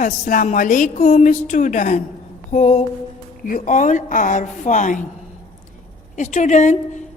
Assalamu alaikum student. Hope you all are fine. Student,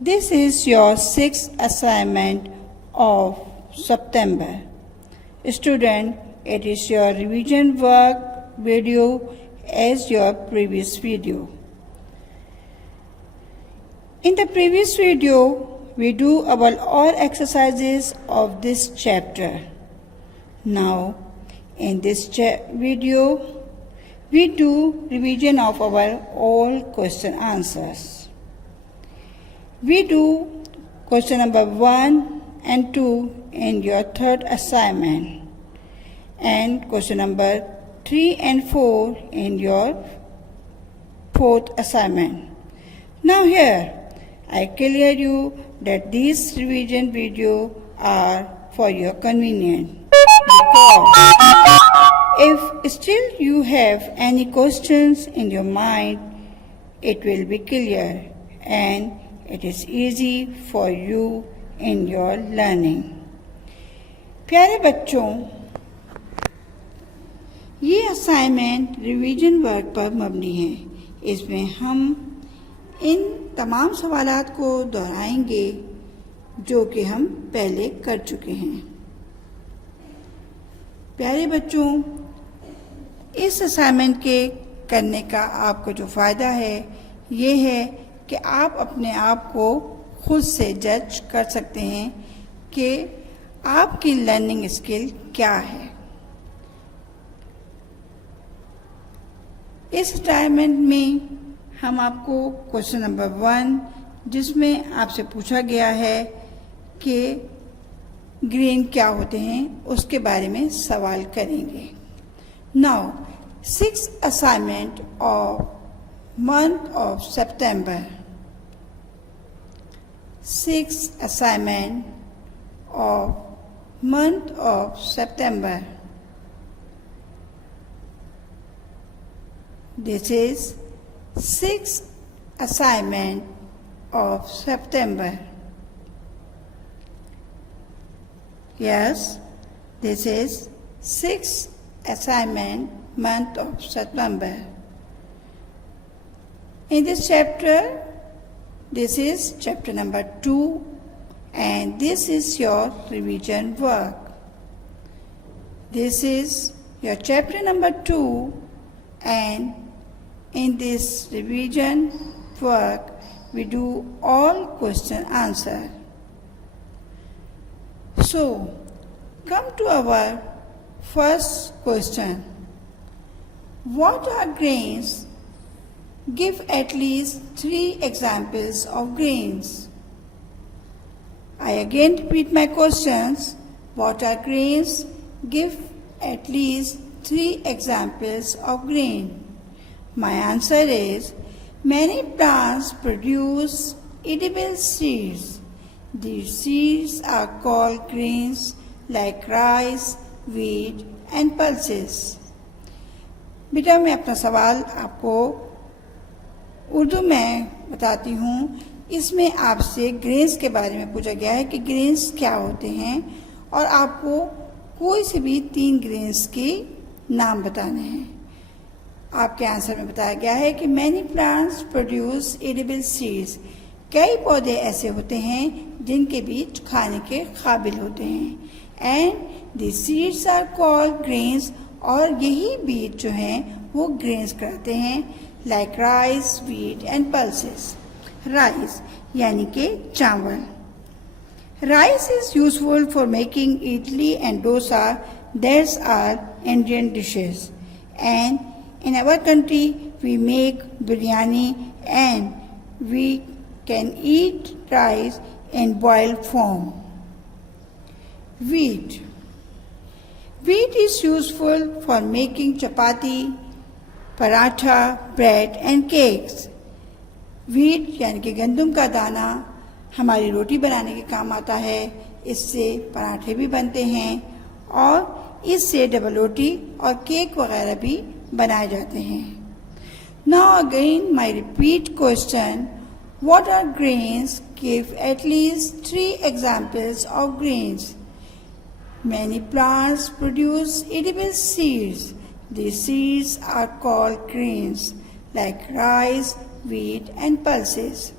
this is your sixth assignment of September. Student, it is your revision work video as your previous video. In the previous video, we do our all exercises of this chapter. Now, in this video, we do revision of our all question answers. We do question number 1 and 2 in your third assignment and question number 3 and 4 in your fourth assignment. Now here, I clear you that these revision videos are for your convenience. Because if still you have any questions in your mind, it will be clear and it is easy for you in your learning. प्यारे बच्चों, ये assignment revision work पर मबनी है। इसमें हम इन तमाम सवालात को दोहराएंगे जो कि हम पहले कर चुके हैं। प्यारे बच्चों, इस असाइनमेंट के करने का आपको जो फ़ायदा है ये है कि आप अपने आप को खुद से जज कर सकते हैं कि आपकी लर्निंग स्किल क्या है। इस असाइनमेंट में हम आपको क्वेश्चन नंबर 1 जिसमें आपसे पूछा गया है कि ग्रेन क्या होते हैं उसके बारे में सवाल करेंगे। Now 6th assignment of month of September. 6th assignment of month of September. This is 6th assignment of September. Yes, this is 6th assignment month of September. In this chapter, this is chapter number 2 and this is your revision work. This is your chapter number 2 and in this revision work we do all question answer. So, come to our first question. What are grains? Give at least 3 examples of grains. I again repeat my questions. What are grains? Give at least 3 examples of grain. My answer is, many plants produce edible seeds. These seeds are called grains like rice, wheat and pulses. बेटा, मैं अपना सवाल आपको उर्दू में बताती हूँ। इसमें आपसे ग्रेन्स के बारे में पूछा गया है कि ग्रेन्स क्या होते हैं और आपको कोई से भी 3 ग्रेन्स के नाम बताने हैं। आपके आंसर में बताया गया है कि many plants produce edible seeds. कई पौधे ऐसे होते हैं जिनके बीज खाने के काबिल होते हैं and the seeds are called grains और यही बीज जो हैं वो ग्रेन्स कहते हैं like rice, wheat and pulses. Rice यानी कि चावल। Rice is useful for making idli and dosa, that's are Indian dishes and in our country we make biryani and we can eat rice in boiled form. Wheat. Wheat is useful for making chapati, paratha, bread and cakes. Wheat यानी कि गंदम का दाना हमारी रोटी बनाने के काम आता है। इससे पराठे भी बनते हैं और इससे डबल रोटी और केक वगैरह भी बनाए जाते हैं। Now again my repeat question, what are grains? Give at least 3 examples of grains. Many plants produce edible seeds. These seeds are called grains, like rice, wheat and pulses.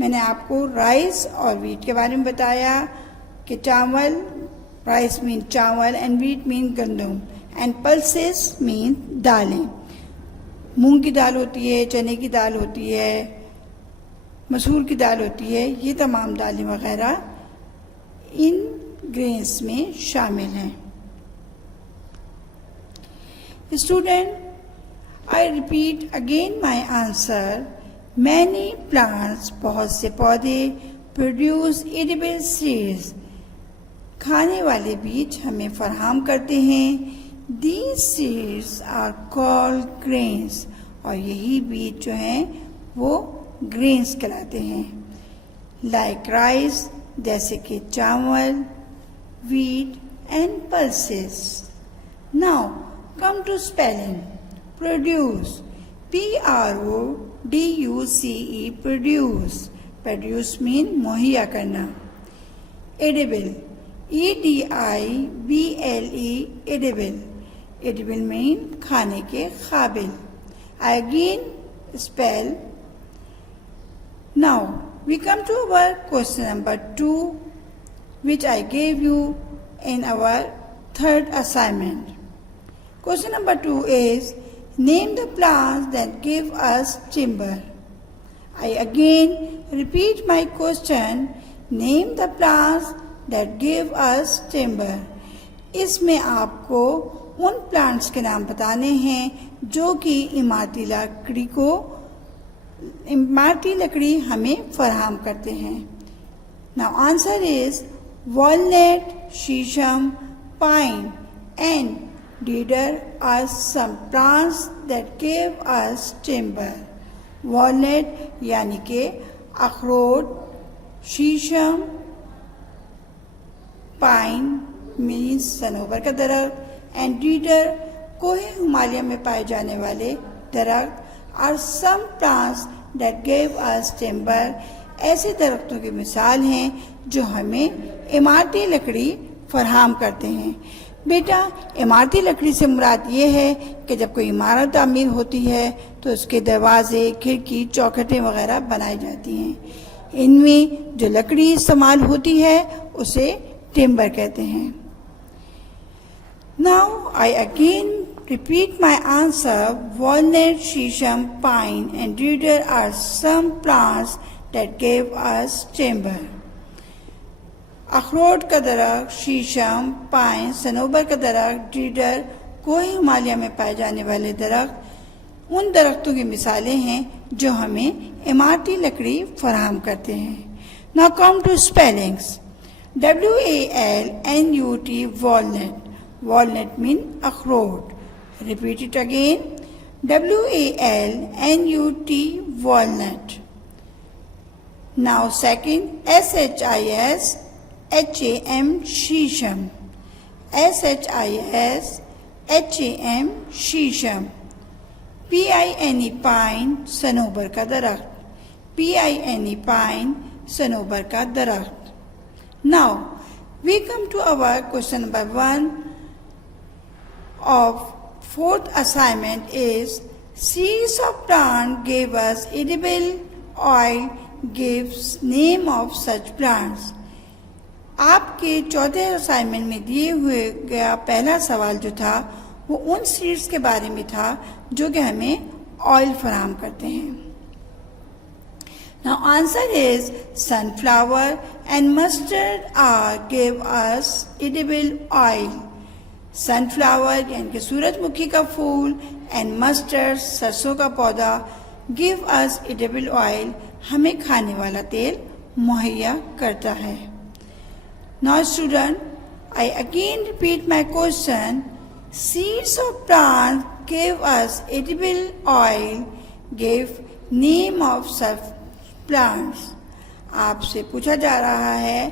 मैंने आपको राइस और वीट के बारे में बताया कि चावल, राइस मीन चावल एंड वीट मीन गंदम एंड पल्सेस मीन दालें. मूंग की दाल होती है, चने की दाल होती है, मसूर की दाल होती है. ये तमाम दालें वगैरह इन ग्रेन्स में शामिल हैं. Student, I repeat again my answer. Many plants, बहुत से पौधे, प्रोड्यूस एडिबल सीड्स, खाने वाले बीज हमें फराहम करते हैं. These seeds are called grains, और यही बीज जो हैं वो ग्रेन्स कहलाते हैं. लाइक राइस, जैसे कि चावल, wheat and pulses. Now come to spelling. Produce, P-R-O-D-U-C-E, produce. Produce mean मुहैया करना. Edible, E-D-I-B-L-E, edible. Edible mean खाने के काबिल. I again spell. Now we come to our question number 2, which I gave you in our third assignment. Question number 2 is, name the plants that give us timber. I again repeat my question, name the plants that give us timber. इसमें आपको उन प्लांट्स के नाम बताने हैं जो कि इमारती लकड़ी हमें फराहम करते हैं. Now answer is walnut, शीशम, pine and deodar are some plants that give us timber. Walnut यानी के अखरोट, शीशम, pine means सनोबर का दरख्त and deodar कोहे हिमालय में पाए जाने वाले दरख्त are some plants that give us timber. ऐसे दरख्तों की मिसाल हैं जो हमें इमारती लकड़ी फराहम करते हैं. बेटा, इमारती लकड़ी से मुराद ये है कि जब कोई इमारत तामीर होती है तो उसके दरवाजे, खिड़की, चौखटें वगैरह बनाई जाती हैं. इनमें जो लकड़ी इस्तेमाल होती है उसे टिम्बर कहते हैं. Now I again repeat my answer. Walnut, शीशम, pine and deodar are some plants that give us timber. अखरोट का दरख्त, शीशम, पाइन, सनोबर का दरख्त, डीडर कोहे हिमालय में पाए जाने वाले दरख्त उन दरख्तों की मिसालें हैं जो हमें इमारती लकड़ी फराहम करते हैं. Now come to spellings. W-A-L-N-U-T, walnut. Walnut mean अखरोट. Repeat it again. W-A-L-N-U-T, walnut. Now second, S-H-I-S-H-A-M, शीशम. S-H-I-S-H-A-M, शीशम. P-I-N-E, pine, सनोबर का दरख्त. P-I-N-E, pine, सनोबर का दरख्त. Now we come to our question number 1 of fourth assignment is, seeds of plant gave us edible oil, gives name of such plants. आपके चौथे असाइनमेंट में दिए हुए गया पहला सवाल जो था वो उन सीड्स के बारे में था जो कि हमें ऑयल फराहम करते हैं. Now answer is sunflower and mustard are give us edible oil. Sunflower यानी कि सूरजमुखी का फूल and mustard सरसों का पौधा give us edible oil हमें खाने वाला तेल मुहैया करता है. Now student, I again repeat my question. Seeds of plants give us edible oil. Give name of such plants. आपसे पूछा जा रहा है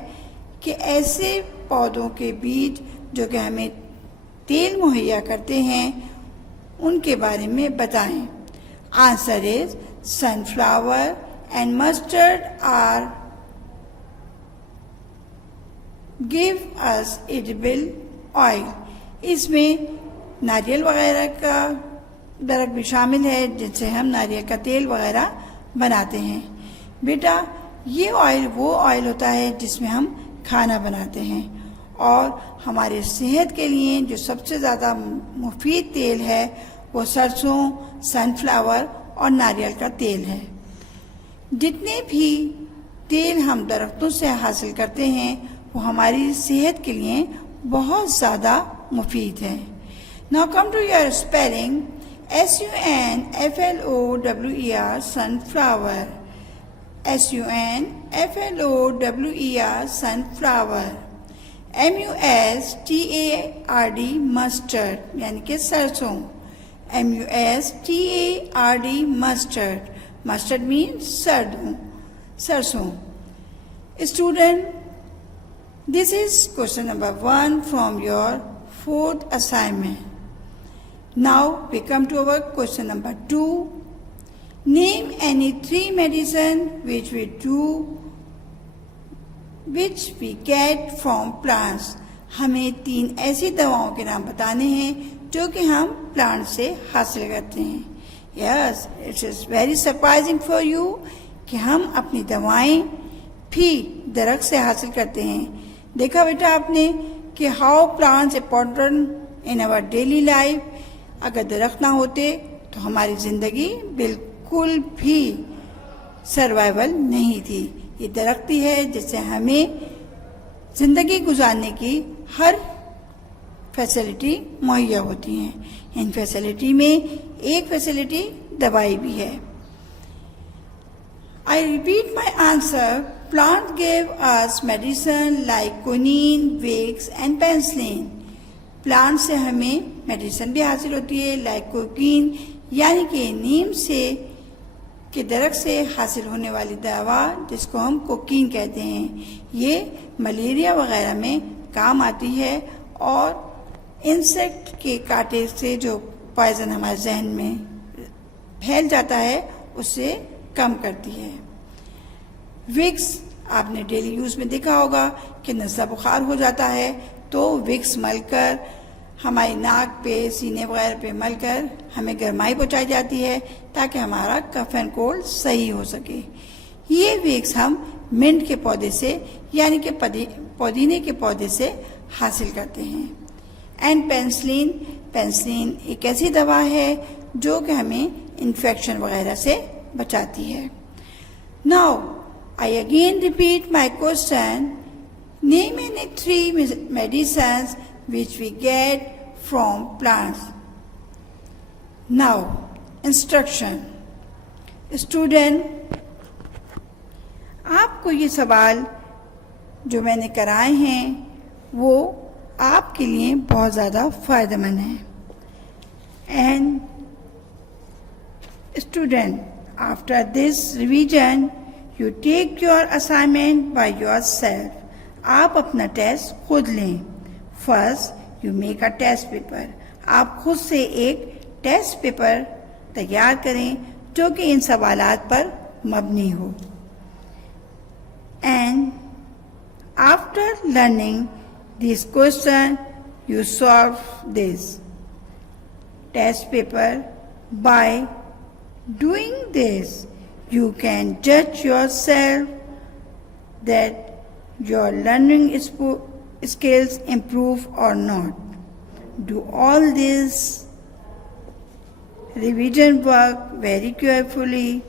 कि ऐसे पौधों के बीज जो कि हमें तेल मुहैया करते हैं उनके बारे में बताएं. Answer is sunflower and mustard are give us edible oil. इसमें नारियल वगैरह का दरख्त भी शामिल है जिससे हम नारियल का तेल वगैरह बनाते हैं। बेटा ये ऑयल वो ऑयल होता है जिसमें हम खाना बनाते हैं और हमारे सेहत के लिए जो सबसे ज़्यादा मुफीद तेल है वो सरसों, सनफ्लावर और नारियल का तेल है। जितने भी तेल हम दरख्तों से हासिल करते हैं वो हमारी सेहत के लिए बहुत ज़्यादा मुफीद है। Now come to your spelling. SUNFLOWER sunflower, SUNFLOWER sunflower, MUSTARD mustard यानी कि सरसों, MUSTARD mustard, mustard means सरसों। Student, this is question number 1 from your 4th assignment. Now we come to our question number 2. Name any 3 medicine which we get from plants. हमें 3 ऐसी दवाओं के नाम बताने हैं जो कि हम प्लांट से हासिल करते हैं। Yes, it is very surprising for you कि हम अपनी दवाएं भी दरख्त से हासिल करते हैं। देखा बेटा आपने कि how plants important in our daily life. अगर दरख्त ना होते तो हमारी ज़िंदगी बिल्कुल भी सर्वाइवल नहीं थी। ये दरख्त ही है जिससे हमें ज़िंदगी गुजारने की हर फैसिलिटी मुहैया होती हैं। इन फैसिलिटी में एक फैसिलिटी दवाई भी है। I repeat my answer. Plants give us medicine like quinine, Vicks and penicillin. Plant से हमें मेडिसिन भी हासिल होती है लाइक कोकीन यानी कि नीम से के दरख्त से हासिल होने वाली दवा जिसको हम कोकीन कहते हैं। ये मलेरिया वगैरह में काम आती है और इंसेक्ट के कांटे से जो पॉइजन हमारे जहन में फैल जाता है उससे कम करती है। विक्स आपने डेली यूज़ में देखा होगा कि नज़ला बुखार हो जाता है तो विक्स मलकर हमारी नाक पे, सीने वगैरह पे मलकर हमें गर्माई पहुंचाई जाती है ताकि हमारा कफ एंड कोल्ड सही हो सके। ये विक्स हम मिंट के पौधे से यानी कि पुदीने के पौधे से हासिल करते हैं। एंड पेनिसिलिन एक ऐसी दवा है जो कि हमें इन्फेक्शन वगैरह से बचाती है। Now I again repeat my question. Name any 3 medicines which we get from plants. Now, instruction. Student, आपको ये सवाल जो मैंने कराए हैं वो आपके लिए बहुत ज़्यादा फ़ायदेमंद हैं। And student, after this revision, you take your assignment by yourself. आप अपना टेस्ट खुद लें। First you make a test paper. आप खुद से एक टेस्ट पेपर तैयार करें जो कि इन सवालात पर मबनी हो। And after learning this question you solve this test paper. By doing this you can जज yourself that your learning skills improve or not. Do all this revision work very carefully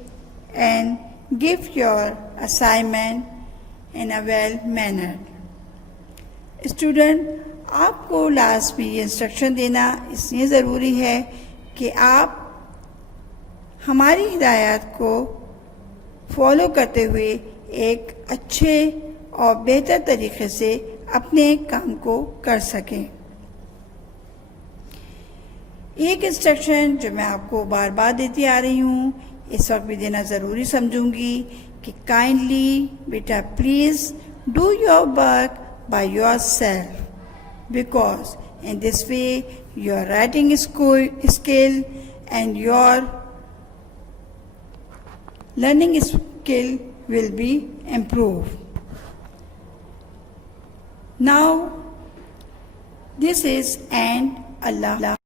and give your assignment in a well manner. Student, आपको लास्ट में ये इंस्ट्रक्शन देना इसलिए ज़रूरी है कि आप हमारी हिदायत को फॉलो करते हुए एक अच्छे और बेहतर तरीके से अपने काम को कर सकें। एक इंस्ट्रक्शन जो मैं आपको बार बार देती आ रही हूँ इस वक्त भी देना ज़रूरी समझूंगी कि काइंडली बेटा please do your work by yourself because in this way your writing skill and your learning skill will be improved. Now, this is and Allah.